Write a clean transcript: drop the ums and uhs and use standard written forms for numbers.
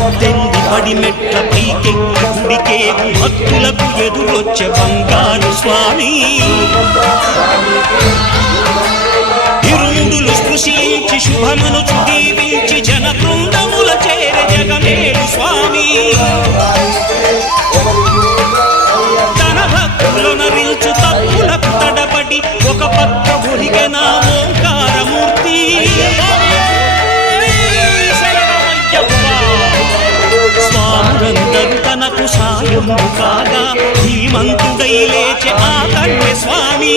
18 పడిమెట్ల పైకెక్కి గుడికే భక్తులకు ఎదురొచ్చే బంగారు స్వామి. ఇరుముడులు స్పృశించి శుభమనుచు దీవించి జన బృందముల చేరే జగమేలు స్వామి. తన భక్తులను నిల్చు తప్పులకు తడబడి ఒక పక్క ఒరిగెన ఓంకారమూర్తి. స్వాములందరూ తనకు సాయము కాగా ధీమంతుడై లేచే ఆ కన్య స్వామి.